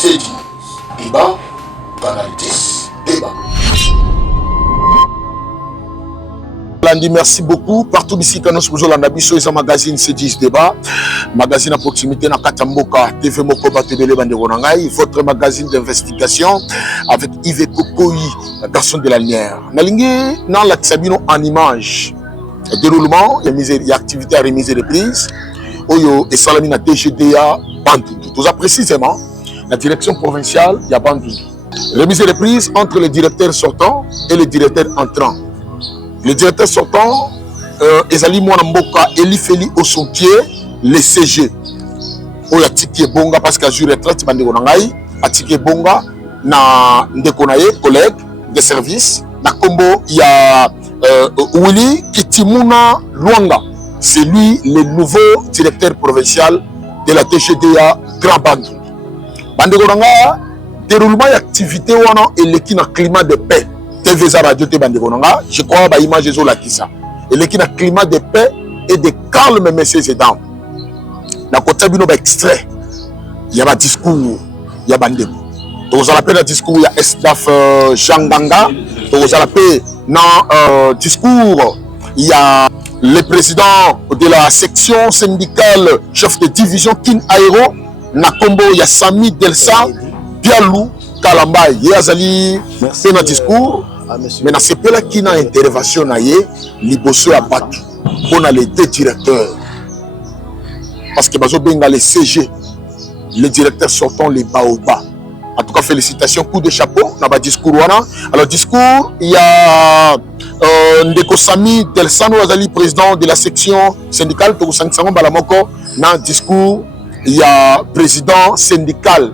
Sedi, débat, Canal 10, débat. Merci beaucoup. Partout ici, quand nous sommes dans magazine C10 débat, magazine à proximité na Katamboka, TV Mokoba Tebele Banderonangai, votre magazine d'investigation avec Yves Kokoyi, la garçon de la lumière. Nalingi, dans la Tsabino en image, déroulement, il y a activité à remise de prise, Oyo et Salamina DGDA Bandundu. Tout ça précisément, la direction provinciale, il y a Bandundu. Remise de prise entre le directeur sortant et le directeur entrant. Le directeur sortant, Ezali Mwanamboka, Eli Feli Osontier, le CG. Oya Tiki Bonga, parce qu'à jour retraite, Bandegonangai, Atiki Bonga, na Ndekonaye, collègue de service. Na Kombo, il y a Willy Kitimuna Luanga. C'est lui le nouveau directeur provincial de la TGDA Grand Bandou. Bandegonanga, déroulement d'activité et l'équipe dans climat de paix. TVza Radio Bandegonanga, je crois que l'image est là qui ça. Et l'équipe dans climat de paix et de calme, messieurs et dames. Dans le côté de extrait, il y a un discours, il y a un débat. Donc, vous appelez le discours, il y a Estaf Janganga. Donc, vous appelez dans discours, il y a le président de la section syndicale, chef de division Kin Aero. Nakombo, il y a Sami Delsa, Bialou, Kalamba, Yazali, c'est un discours. Mais dans ce pays-là, qui n'a intervention, il y a battu. On a les deux directeurs. Parce que Bazo-Benga, les CG, les directeurs sortant les Baoba. En tout cas, félicitations, coup de chapeau, dans le discours. Alors, discours, il y a Ndeko Sami Delsano Azali, président de la section syndicale, Togo Sansango Balamoko. Dans le discours, il y a président syndical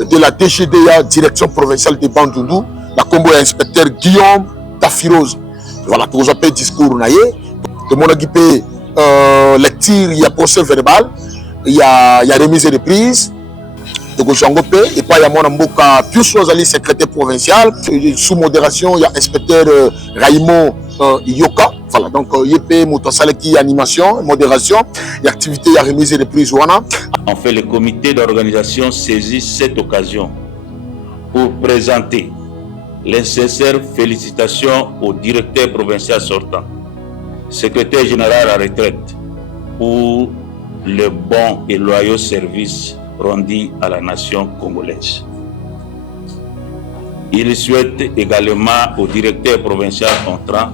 de la DGDA, direction provinciale de Bandundu, la combo inspecteur Guillaume Tafirose. Voilà, tout le discours. Tout le monde a lecture, il y a procès verbal, il y a remise de prise. Donc, et pas il y a mon amboka, plus Rosali, secrétaire provincial, sous modération, il y a inspecteur Raymond Yoka. Voilà, donc il y a Motosaleki animation, modération, il y a activité, il y a remise de prise. En fait, le comité d'organisation saisit cette occasion pour présenter les sincères félicitations au directeur provincial sortant, secrétaire général à retraite, pour le bon et loyaux service rendu à la nation congolaise. Il souhaite également au directeur provincial entrant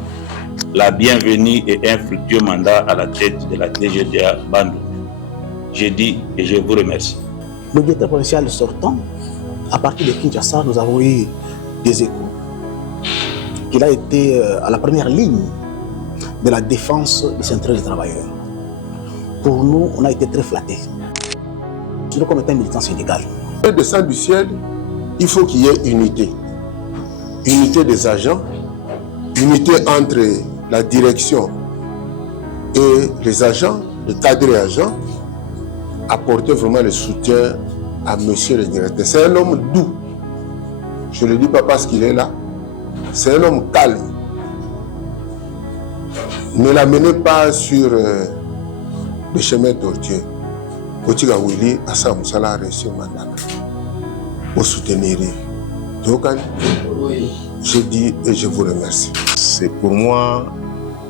la bienvenue et un fructueux mandat à la tête de la DGDA Bandou. Je dis et je vous remercie. Le directeur provincial sortant, à partir de Kinshasa, nous avons eu des échos. Il a été à la première ligne de la défense des intérêts des travailleurs. Pour nous, on a été très flattés. Nous, comme étant militant syndical. Le dessein du ciel, il faut qu'il y ait unité. Unité des agents, unité entre la direction et les agents, les cadres et agents, apporter vraiment le soutien à monsieur le directeur. C'est un homme doux. Je ne le dis pas parce qu'il est là. C'est un homme calme. Ne l'amenez pas sur le chemin tortueux. Kotiga Willy, Assa Moussala a reçu un mandat pour soutenir. Je dis et je vous remercie. C'est pour moi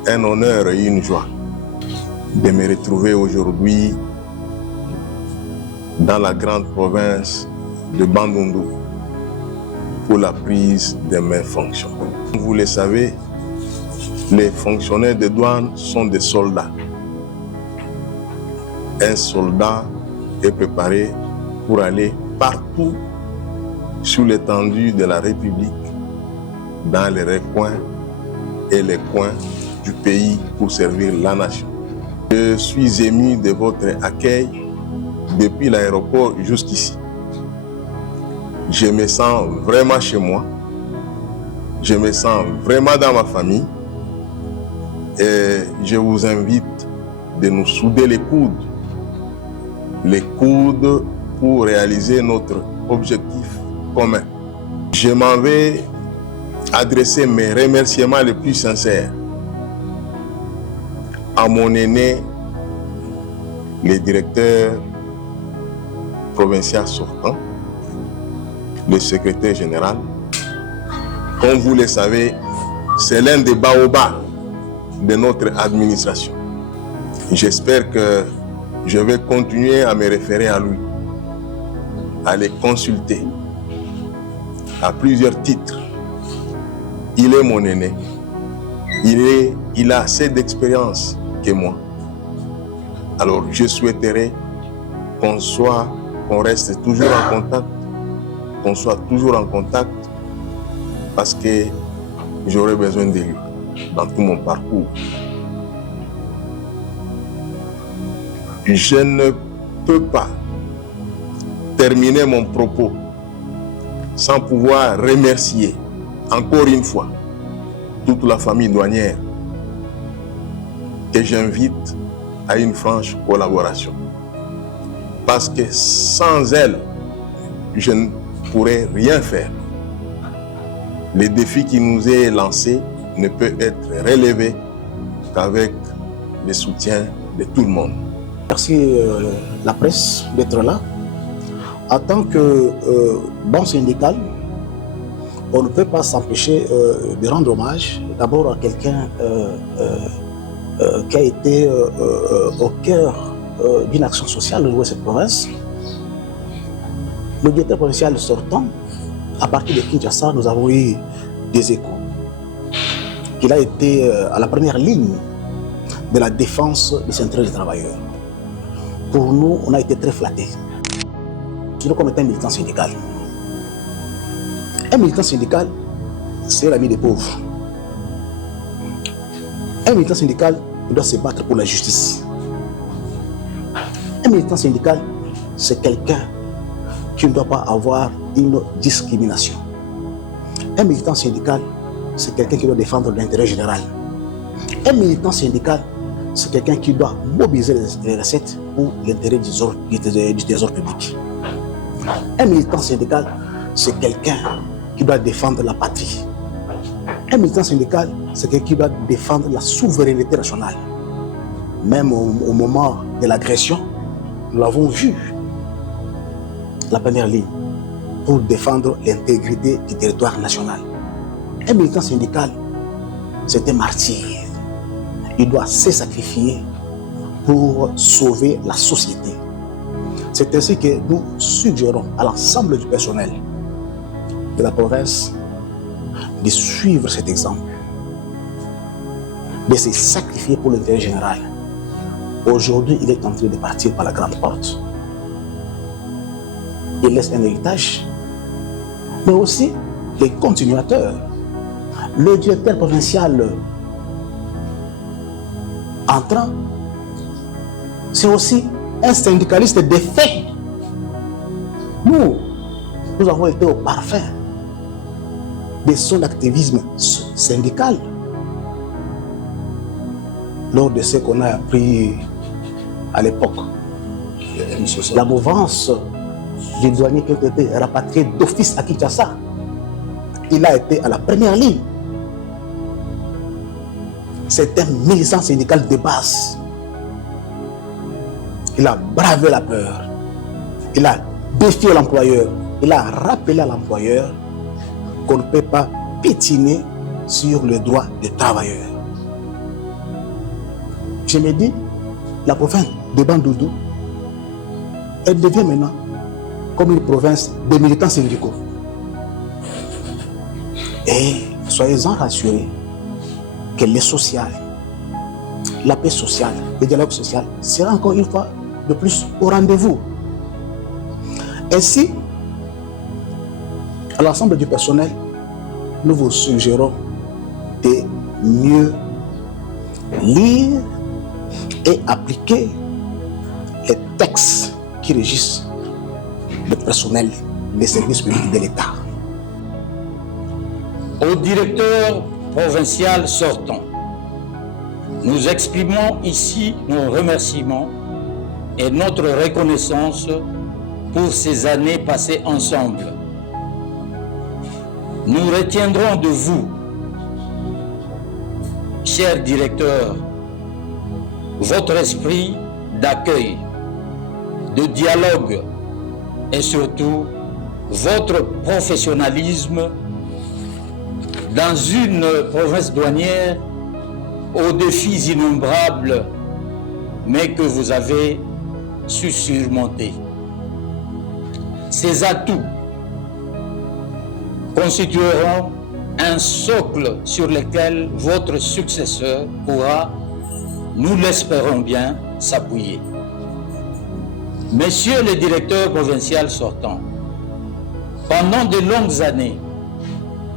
un honneur et une joie de me retrouver aujourd'hui dans la grande province de Bandundu pour la prise de mes fonctions. Vous le savez, les fonctionnaires de douane sont des soldats. Un soldat est préparé pour aller partout sur l'étendue de la République, dans les recoins et les coins du pays pour servir la nation. Je suis ému de votre accueil depuis l'aéroport jusqu'ici. Je me sens vraiment chez moi. Je me sens vraiment dans ma famille. Et je vous invite de nous souder les coudes pour réaliser notre objectif commun. Je m'en vais adresser mes remerciements les plus sincères à mon aîné, le directeur provincial sortant, le secrétaire général. Comme vous le savez, c'est l'un des baobabs de notre administration. J'espère que je vais continuer à me référer à lui, à les consulter à plusieurs titres. Il est mon aîné. Il a assez d'expérience que moi. Alors je souhaiterais qu'on reste toujours en contact, qu'on soit toujours en contact, parce que j'aurai besoin de lui dans tout mon parcours. Je ne peux pas terminer mon propos sans pouvoir remercier encore une fois toute la famille douanière que j'invite à une franche collaboration. Parce que sans elle, je ne pourrais rien faire. Le défi qui nous est lancé ne peut être relevé qu'avec le soutien de tout le monde. Merci la presse d'être là. En tant que bon syndical, on ne peut pas s'empêcher de rendre hommage d'abord à quelqu'un qui a été au cœur d'une action sociale au niveau de cette province. Le directeur provincial sortant, à partir de Kinshasa, nous avons eu des échos. Il a été à la première ligne de la défense des intérêts des travailleurs. Pour nous, on a été très flattés. Nous, comme étant un militant syndical. Un militant syndical, c'est l'ami des pauvres. Un militant syndical doit se battre pour la justice. Un militant syndical, c'est quelqu'un qui ne doit pas avoir une discrimination. Un militant syndical, c'est quelqu'un qui doit défendre l'intérêt général. Un militant syndical, c'est quelqu'un qui doit mobiliser les recettes pour l'intérêt du trésor public. Un militant syndical, c'est quelqu'un qui doit défendre la patrie. Un militant syndical, c'est quelqu'un qui doit défendre la souveraineté nationale. Même au moment de l'agression, nous l'avons vu, la première ligne, pour défendre l'intégrité du territoire national. Un militant syndical, c'est un martyr. Il doit se sacrifier pour sauver la société. C'est ainsi que nous suggérons à l'ensemble du personnel de la province de suivre cet exemple, de se sacrifier pour l'intérêt général. Aujourd'hui, il est en train de partir par la grande porte. Il laisse un héritage, mais aussi les continuateurs. Le directeur provincial entrant, c'est aussi un syndicaliste de fait. Nous avons été au parfum de son activisme syndical lors de ce qu'on a appris à l'époque. La mouvance des douaniers qui ont été rapatriés d'office à Kinshasa. Il a été à la première ligne. C'est un militant syndical de base. Il a bravé la peur. Il a défié l'employeur. Il a rappelé à l'employeur qu'on ne peut pas piétiner sur le droit des travailleurs. Je me dis, la province de Bandundu, elle devient maintenant comme une province de militants syndicaux. Et soyez-en rassurés que le social, la paix sociale, le dialogue social sera encore une fois de plus au rendez-vous. Ainsi, à l'ensemble du personnel, nous vous suggérons de mieux lire et appliquer les textes qui régissent le personnel des services publics de l'État. Au directeur provincial sortant, nous exprimons ici nos remerciements et notre reconnaissance pour ces années passées ensemble. Nous retiendrons de vous, cher directeur, votre esprit d'accueil, de dialogue et surtout votre professionnalisme dans une province douanière aux défis innombrables, mais que vous avez su surmonter. Ces atouts constitueront un socle sur lequel votre successeur pourra, nous l'espérons bien, s'appuyer. Monsieur le directeur provincial sortant, pendant de longues années,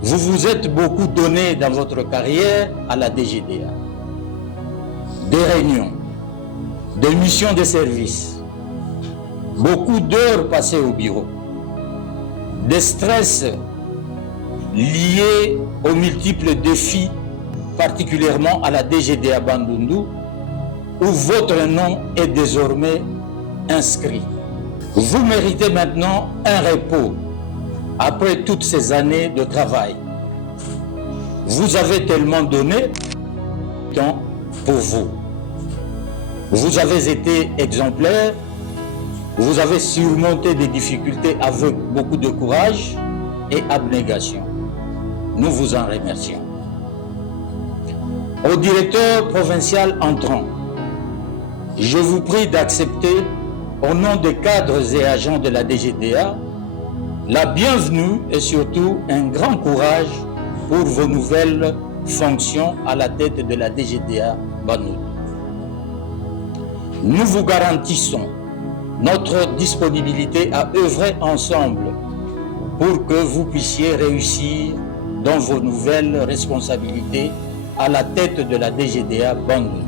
vous vous êtes beaucoup donné dans votre carrière à la DGDA. Des réunions, des missions de service, beaucoup d'heures passées au bureau, des stress liés aux multiples défis, particulièrement à la DGDA Bandundu, où votre nom est désormais inscrit. Vous méritez maintenant un repos après toutes ces années de travail. Vous avez tellement donné temps pour vous. Vous avez été exemplaire, vous avez surmonté des difficultés avec beaucoup de courage et abnégation. Nous vous en remercions. Au directeur provincial entrant, je vous prie d'accepter, au nom des cadres et agents de la DGDA, la bienvenue et surtout un grand courage pour vos nouvelles fonctions à la tête de la DGDA Bandundu. Nous vous garantissons notre disponibilité à œuvrer ensemble pour que vous puissiez réussir dans vos nouvelles responsabilités à la tête de la DGDA Bandundu.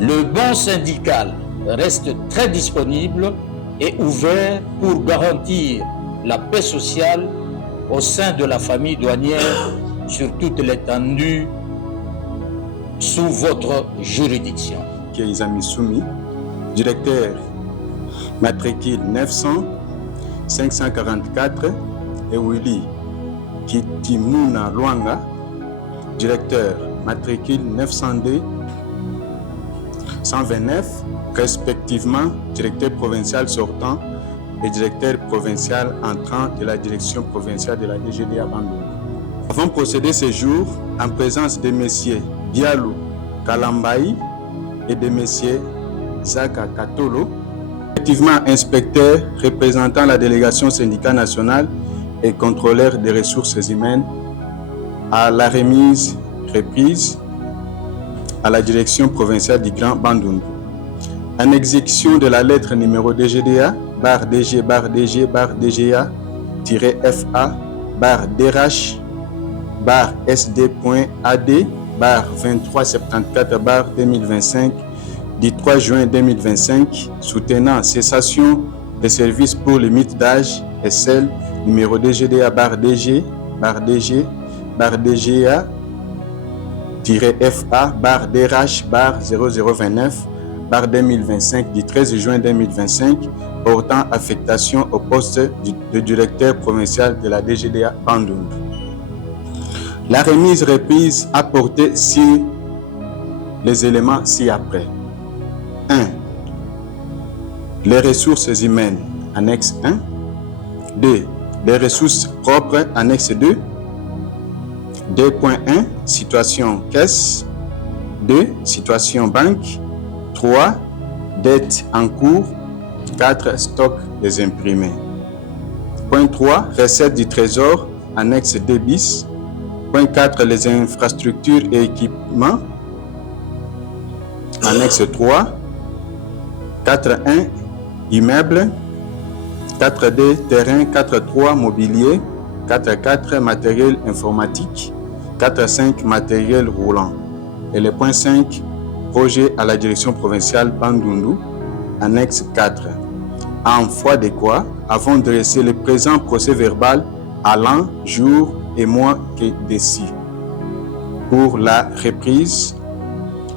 Le banc syndical reste très disponible et ouvert pour garantir la paix sociale au sein de la famille douanière sur toute l'étendue sous votre juridiction. Keizami Soumi, directeur matricule 900 544, et Willy Kitimuna Luanga, directeur matricule 902 129, respectivement directeur provincial sortant et directeur provincial entrant de la direction provinciale de la DGDA Bandundu. Avons procédé ce jour en présence de messieurs Bialou Kalambaï et de messieurs Zaka Katolo, respectivement inspecteurs représentant la délégation syndicale nationale et contrôleur des ressources humaines, à la reprise à la direction provinciale du Grand Bandundu. En exécution de la lettre numéro DGDA, barre DG, barre DG, barre DGA, -FA, barre DRH, barre SD.AD, barre 2374, barre 2025, du 3 juin 2025, soutenant cessation des services pour limite d'âge et celle numéro DGDA, barre DG, barre DG, barre DGA, -FA, barre DRH, barre 0029, barre 2025 du 13 juin 2025, portant affectation au poste de directeur provincial de la DGDA Bandundu. La remise reprise a porté sur les éléments ci-après. 1. Les ressources humaines, annexe 1. 2. Les ressources propres, annexe 2. 2.1, situation caisse. 2, situation banque. 3, dette en cours. 4, stock des imprimés. Point 3, recettes du trésor, annexe 2 bis. Point 4, les infrastructures et équipements, annexe 3. 4.1, immeubles. 4.2, terrain. 4.3, mobilier. 4.4, matériel informatique. 4.5, matériel roulant. Et le point 5, projet à la direction provinciale Bandundu, annexe 4. En foi de quoi, avons dressé le présent procès verbal à l'an, jour et mois que d'ici. Pour la reprise,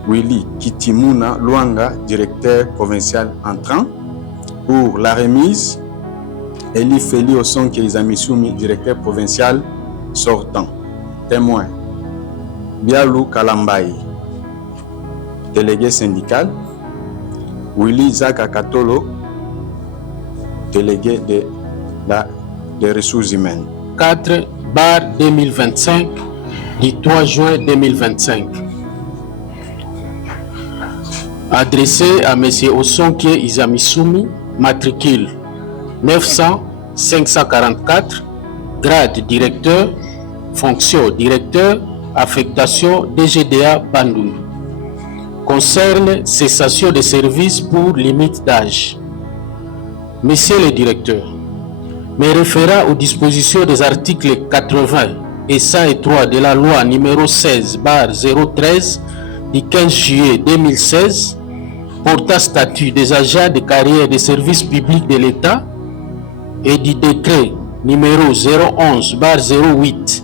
Willy Kitimuna Luanga, directeur provincial entrant. Pour la remise, Eli Feli Osonke Izamisumi, directeur provincial sortant. Témoin, Bialou Kalambaï, délégué syndical. Willy Zaka Katolo, délégué de des ressources humaines. 4/2025 du 3 juin 2025. Adressé à M. Osonkie Izamisumi, matricule 900 544, grade directeur, fonction directeur, affectation DGDA Bandundu. Concerne cessation de service pour limite d'âge. Monsieur le directeur, me référant aux dispositions des articles 80 et 103 de la loi numéro 16/013 du 15 juillet 2016 portant statut des agents de carrière des services publics de l'État et du décret numéro 011/08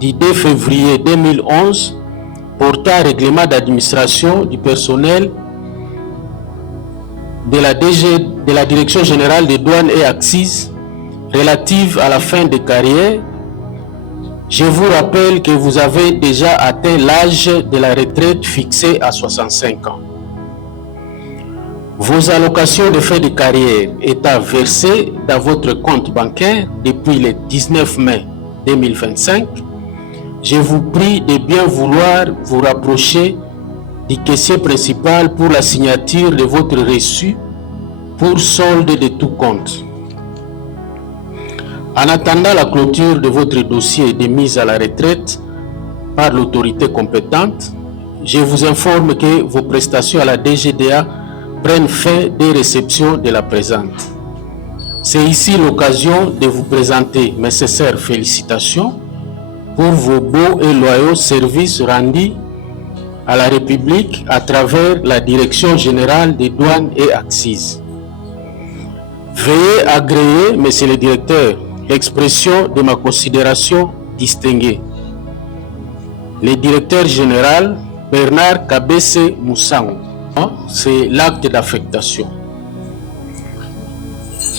du 2 février 2011 portant règlement d'administration du personnel de la Direction générale des douanes et accises relative à la fin de carrière, je vous rappelle que vous avez déjà atteint l'âge de la retraite fixé à 65 ans. Vos allocations de fin de carrière étant versées dans votre compte bancaire depuis le 19 mai 2025, je vous prie de bien vouloir vous rapprocher du caissier principal pour la signature de votre reçu pour solde de tout compte. En attendant la clôture de votre dossier de mise à la retraite par l'autorité compétente, je vous informe que vos prestations à la DGDA prennent fin dès réception de la présente. C'est ici l'occasion de vous présenter mes sincères félicitations pour vos beaux et loyaux services rendus à la République à travers la Direction générale des douanes et accises. Veuillez agréer, Monsieur le Directeur, l'expression de ma considération distinguée. Le Directeur général Bernard Kabese Moussango, c'est l'acte d'affectation.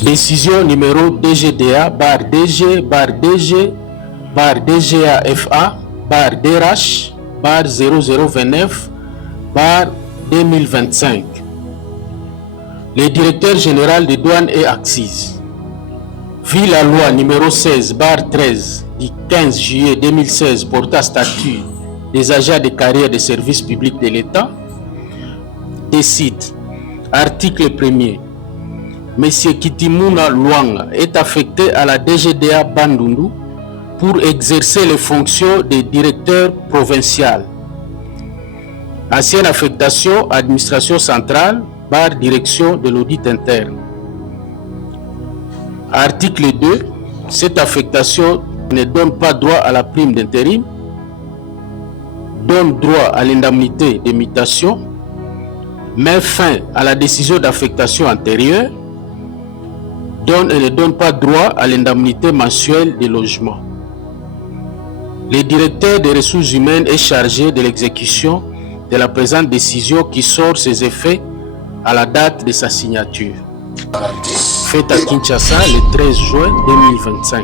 Décision numéro DGDA/DG/DRH/0029/2025. Le Directeur général des douanes et accises, vu la loi numéro 16/13 du 15 juillet 2016 portant statut des agents de carrière des services publics de l'État, décide, article 1er, M. Kitimuna Luanga est affecté à la DGDA Bandundu pour exercer les fonctions de directeur provincial. Ancienne affectation, administration centrale, direction de l'audit interne. Article 2. Cette affectation ne donne pas droit à la prime d'intérim, donne droit à l'indemnité de mutation, met fin à la décision d'affectation antérieure, donne et ne donne pas droit à l'indemnité mensuelle de logement. Le directeur des ressources humaines est chargé de l'exécution de la présente décision qui sort ses effets à la date de sa signature. Faite à Kinshasa le 13 juin 2025.